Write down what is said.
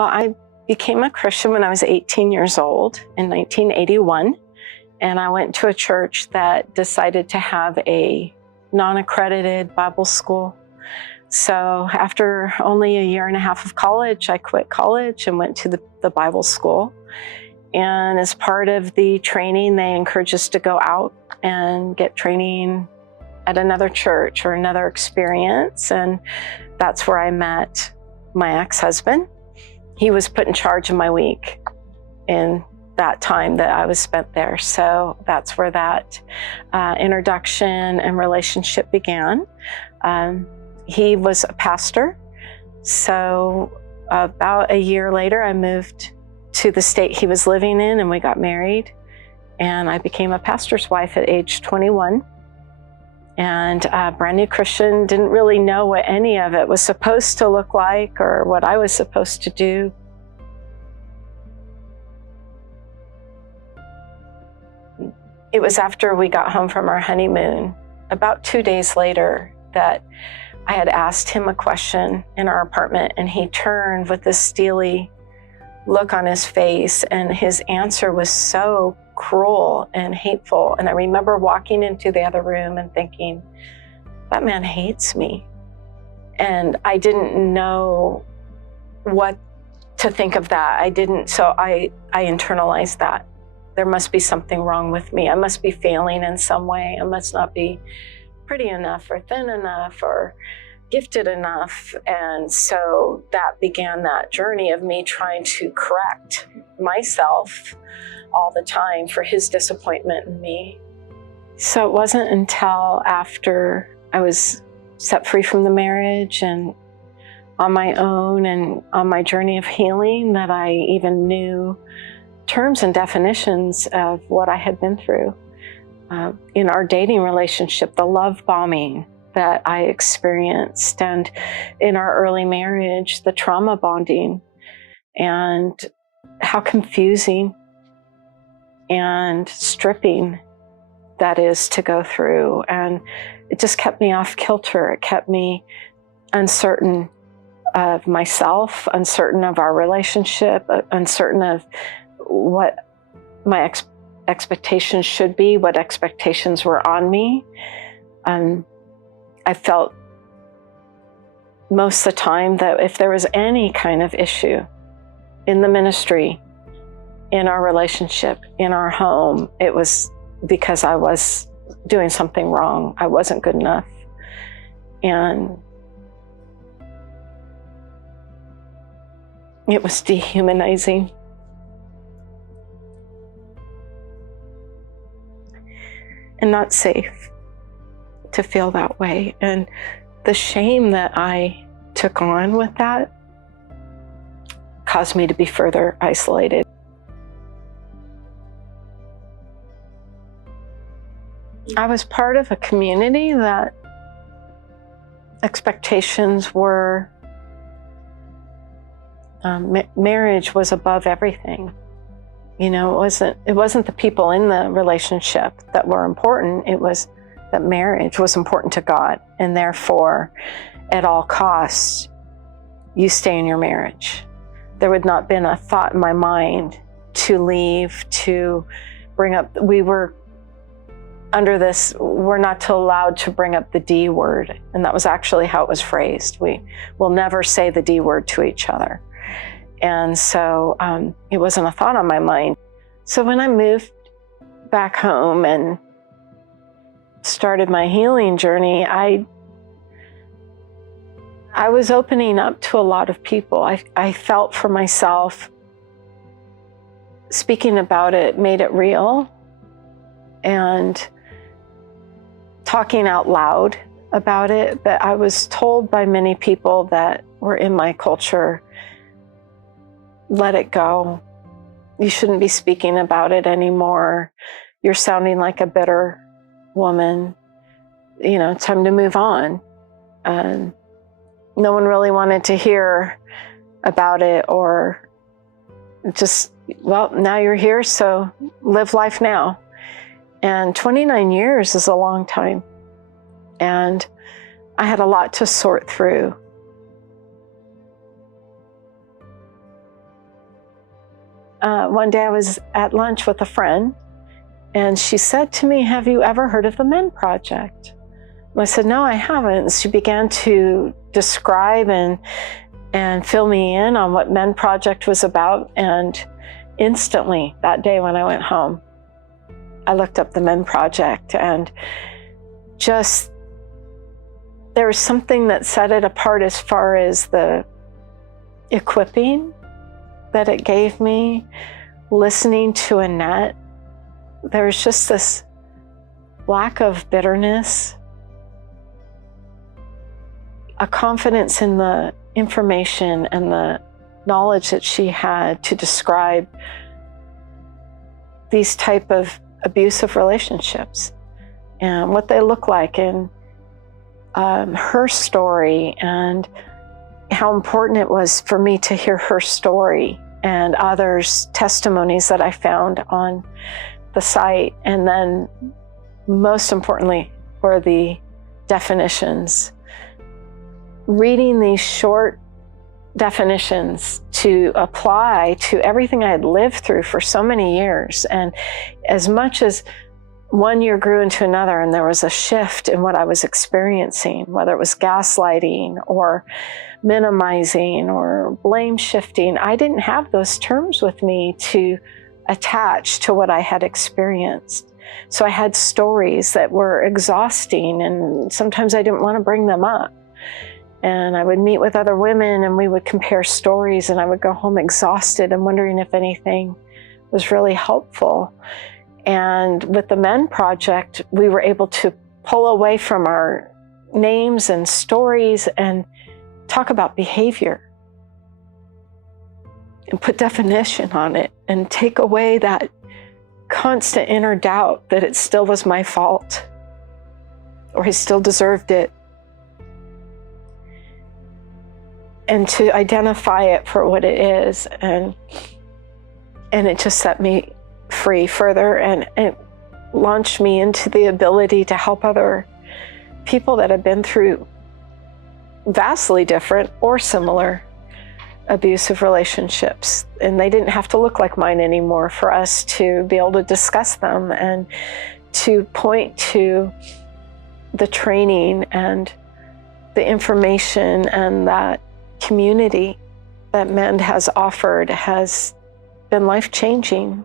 Well, I became a Christian when I was 18 years old in 1981, and I went to a church that decided to have a non-accredited Bible school. So after only a year and a half of college, I quit college and went to the Bible school. And as part of the training, they encouraged us to go out and get training at another church or another experience. And that's where I met my ex-husband. He was put in charge of my week in that time that I was spent there. So that's where that introduction and relationship began. He was a pastor. So about a year later, I moved to the state he was living in, and we got married. And I became a pastor's wife at age 21. And a brand new Christian, didn't really know what any of it was supposed to look like or what I was supposed to do. It was after we got home from our honeymoon, about 2 days later, that I had asked him a question in our apartment, and he turned with this steely look on his face, and his answer was so cruel and hateful. And I remember walking into the other room and thinking, that man hates me. And I didn't know what to think of that. So I internalized that. There must be something wrong with me. I must be failing in some way. I must not be pretty enough or thin enough or gifted enough. And so that began that journey of me trying to correct myself all the time for his disappointment in me. So it wasn't until after I was set free from the marriage and on my own and on my journey of healing that I even knew terms and definitions of what I had been through. In our dating relationship, the love bombing that I experienced, and in our early marriage, the trauma bonding, and how confusing and stripping that is to go through. And it just kept me off kilter. It kept me uncertain of myself, uncertain of our relationship, uncertain of what my expectations should be, what expectations were on me. I felt most of the time that if there was any kind of issue in the ministry, in our relationship, in our home, it was because I was doing something wrong. I wasn't good enough. And it was dehumanizing. And not safe to feel that way. And the shame that I took on with that caused me to be further isolated. I was part of a community that expectations were, marriage was above everything. You know, it wasn't the people in the relationship that were important. It was that marriage was important to God, and therefore, at all costs, you stay in your marriage. There would not have been a thought in my mind to leave, to bring up. We were under this, we're not allowed to bring up the D word, and that was actually how it was phrased. We will never say the D word to each other. And so it wasn't a thought on my mind. So when I moved back home and started my healing journey, I was opening up to a lot of people. I felt for myself, speaking about it made it real, and talking out loud about it. But I was told by many people that were in my culture, let it go. You shouldn't be speaking about it anymore. You're sounding like a bitter woman. You know, it's time to move on. And no one really wanted to hear about it, or just, well, now you're here, so live life now. And 29 years is a long time. And I had a lot to sort through. one day I was at lunch with a friend, and she said to me, "Have you ever heard of the MEND Project?" And I said, "No, I haven't." She began to describe and fill me in on what MEND Project was about. And instantly, that day when I went home, I looked up the MEND Project, and just there was something that set it apart as far as the equipping that it gave me, listening to Annette. There was just this lack of bitterness, a confidence in the information and the knowledge that she had to describe these type of abusive relationships and what they look like, and her story, and how important it was for me to hear her story and others' testimonies that I found on the site. And then most importantly were the definitions. Reading these short definitions to apply to everything I had lived through for so many years. And as much as one year grew into another and there was a shift in what I was experiencing, whether it was gaslighting or minimizing or blame shifting, I didn't have those terms with me to attach to what I had experienced. So I had stories that were exhausting, and sometimes I didn't want to bring them up. And I would meet with other women and we would compare stories, and I would go home exhausted and wondering if anything was really helpful. And with the MEND Project, we were able to pull away from our names and stories and talk about behavior and put definition on it, and take away that constant inner doubt that it still was my fault or he still deserved it. And to identify it for what it is. And it just set me free further, and it launched me into the ability to help other people that have been through vastly different or similar abusive relationships. And they didn't have to look like mine anymore for us to be able to discuss them and to point to the training and the information and that community that MEND has offered has been life-changing.